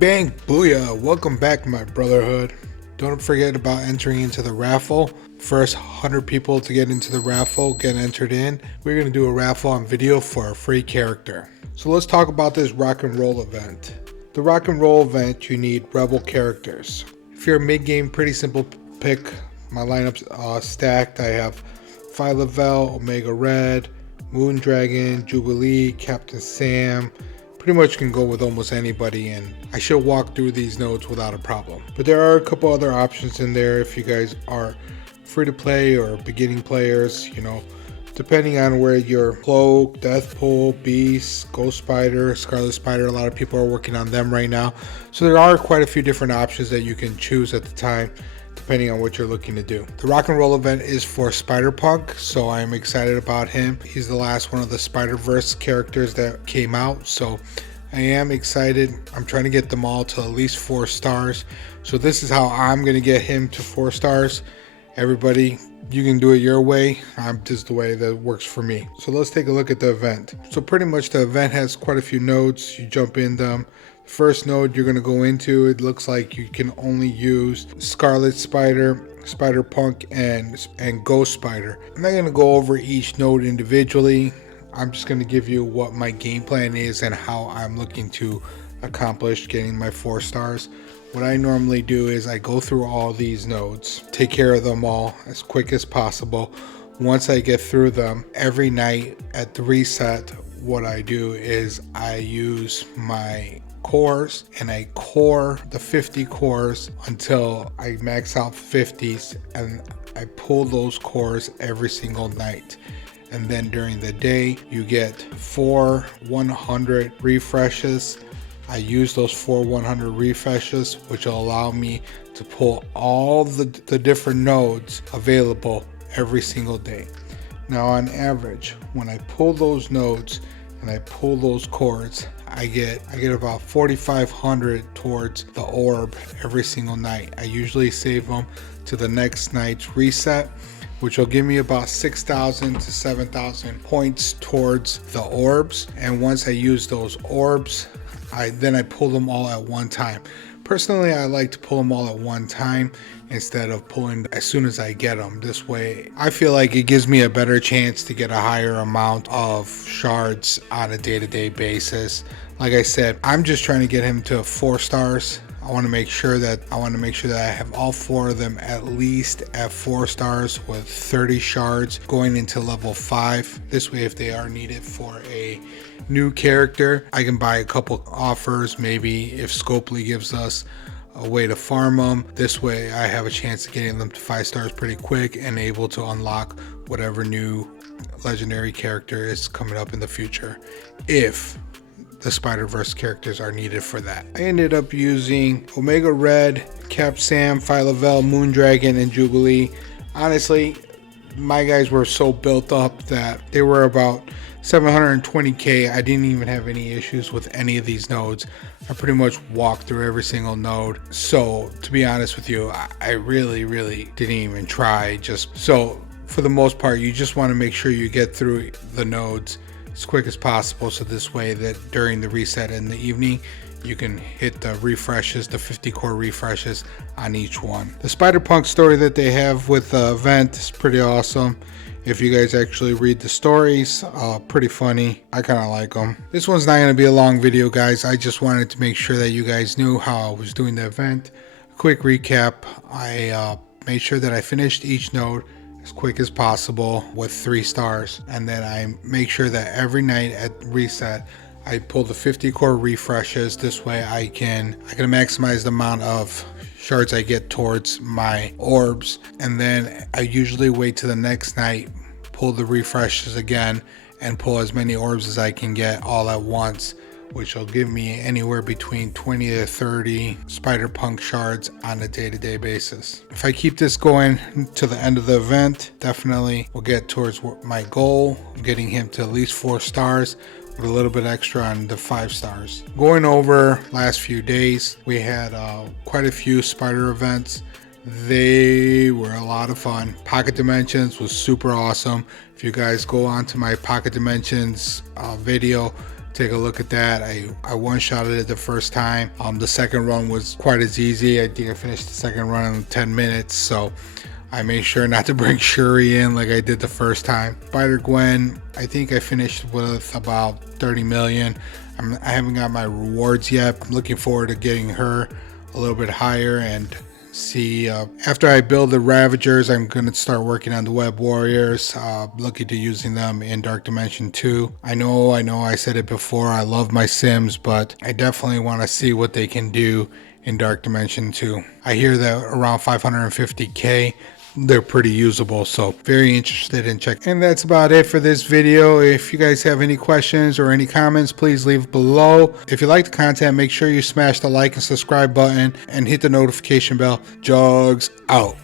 bang, booyah. Welcome back, my brotherhood. Don't forget about entering into the raffle. First 100 people to get into the raffle get entered in. We're going to do a raffle on video for a free character. So let's talk about this rock and roll event. The rock and roll event, you need rebel characters. If you're a mid-game, pretty simple pick. My lineup's stacked. I have Phyla-Vell, Omega Red, Moondragon, Jubilee, Captain Sam. Pretty much can go with almost anybody, and I should walk through these nodes without a problem. But there are a couple other options in there if you guys are free to play or beginning players, depending on where your Cloak, Deathpool, Beast, Ghost Spider, Scarlet Spider, a lot of people are working on them right now. So there are quite a few different options that you can choose at the time, depending on what you're looking to do. The rock and roll event is for Spider-Punk, so I'm excited about him. He's the last one of the Spider-Verse characters that came out, so I am excited. I'm trying to get them all to at least 4 stars. So this is how I'm going to get him to 4 stars. Everybody, you can do it your way. I'm just the way that works for me. So let's take a look at the event. So pretty much the event has quite a few nodes. You jump in them. First node you're going to go into, it looks like you can only use Scarlet Spider, Spider-Punk, and Ghost Spider. I'm not going to go over each node individually. I'm just going to give you what my game plan is and how I'm looking to accomplish getting my 4 stars. What I normally do is I go through all these nodes, take care of them all as quick as possible. Once I get through them, every night at the reset, what I do is I use my cores and I core the 50 cores until I max out 50s, and I pull those cores every single night. And then during the day you get 4 100 refreshes. I use those 4 100 refreshes, which will allow me to pull all the different nodes available every single day. Now on average, when I pull those nodes and I pull those cores, I get about 4,500 towards the orb every single night. I usually save them to the next night's reset, which will give me about 6,000 to 7,000 points towards the orbs. And once I use those orbs, I pull them all at one time. Personally, I like to pull them all at one time instead of pulling as soon as I get them. This way, I feel like it gives me a better chance to get a higher amount of shards on a day-to-day basis. Like I said, I'm just trying to get him to 4 stars. I want to make sure that I have all 4 of them at least at 4 stars with 30 shards going into level 5. This way, if they are needed for a new character, I can buy a couple offers. Maybe if Scopely gives us a way to farm them, this way I have a chance of getting them to 5 stars pretty quick and able to unlock whatever new legendary character is coming up in the future, if the Spider-Verse characters are needed for that. I ended up using Omega Red, Cap Sam, Phyla-Vell, Moondragon, and Jubilee. Honestly, my guys were so built up that they were about 720k. I didn't even have any issues with any of these nodes. I pretty much walked through every single node. So to be honest with you, I really didn't even try. So for the most part, you just want to make sure you get through the nodes as quick as possible, so this way that during the reset in the evening you can hit the refreshes, the 50 core refreshes on each one. The Spider-Punk story that they have with the event is pretty awesome. If you guys actually read the stories, pretty funny. I kind of like them. This one's not going to be a long video, guys. I just wanted to make sure that you guys knew how I was doing the event. A quick recap, I made sure that I finished each node as quick as possible with 3 stars, and then I make sure that every night at reset I pull the 50 core refreshes. This way I can maximize the amount of shards I get towards my orbs, and then I usually wait to the next night, pull the refreshes again, and pull as many orbs as I can get all at once, which will give me anywhere between 20 to 30 Spider-Punk shards on a day-to-day basis. If I keep this going to the end of the event, definitely will get towards my goal, getting him to at least 4 stars with a little bit extra on the 5 stars. Going over last few days, we had quite a few spider events. They were a lot of fun. Pocket Dimensions was super awesome. If you guys go onto my Pocket Dimensions video, Take a look at that. I one-shotted it the first time. The second run was quite as easy. I think I finished the second run in 10 minutes, so I made sure not to bring Shuri in like I did the first time. Spider-Gwen, I think I finished with about 30 million. I haven't got my rewards yet. I'm looking forward to getting her a little bit higher and see. After I build the Ravagers, I'm going to start working on the Web Warriors, looking to using them in Dark Dimension 2. I know I said it before, I love my Sims, but I definitely want to see what they can do in Dark Dimension 2. I hear that around 550k they're pretty usable, so very interested in checking. And that's about it for this video. If you guys have any questions or any comments, please leave below. If you like the content, make sure you smash the like and subscribe button and hit the notification bell. Jugs out.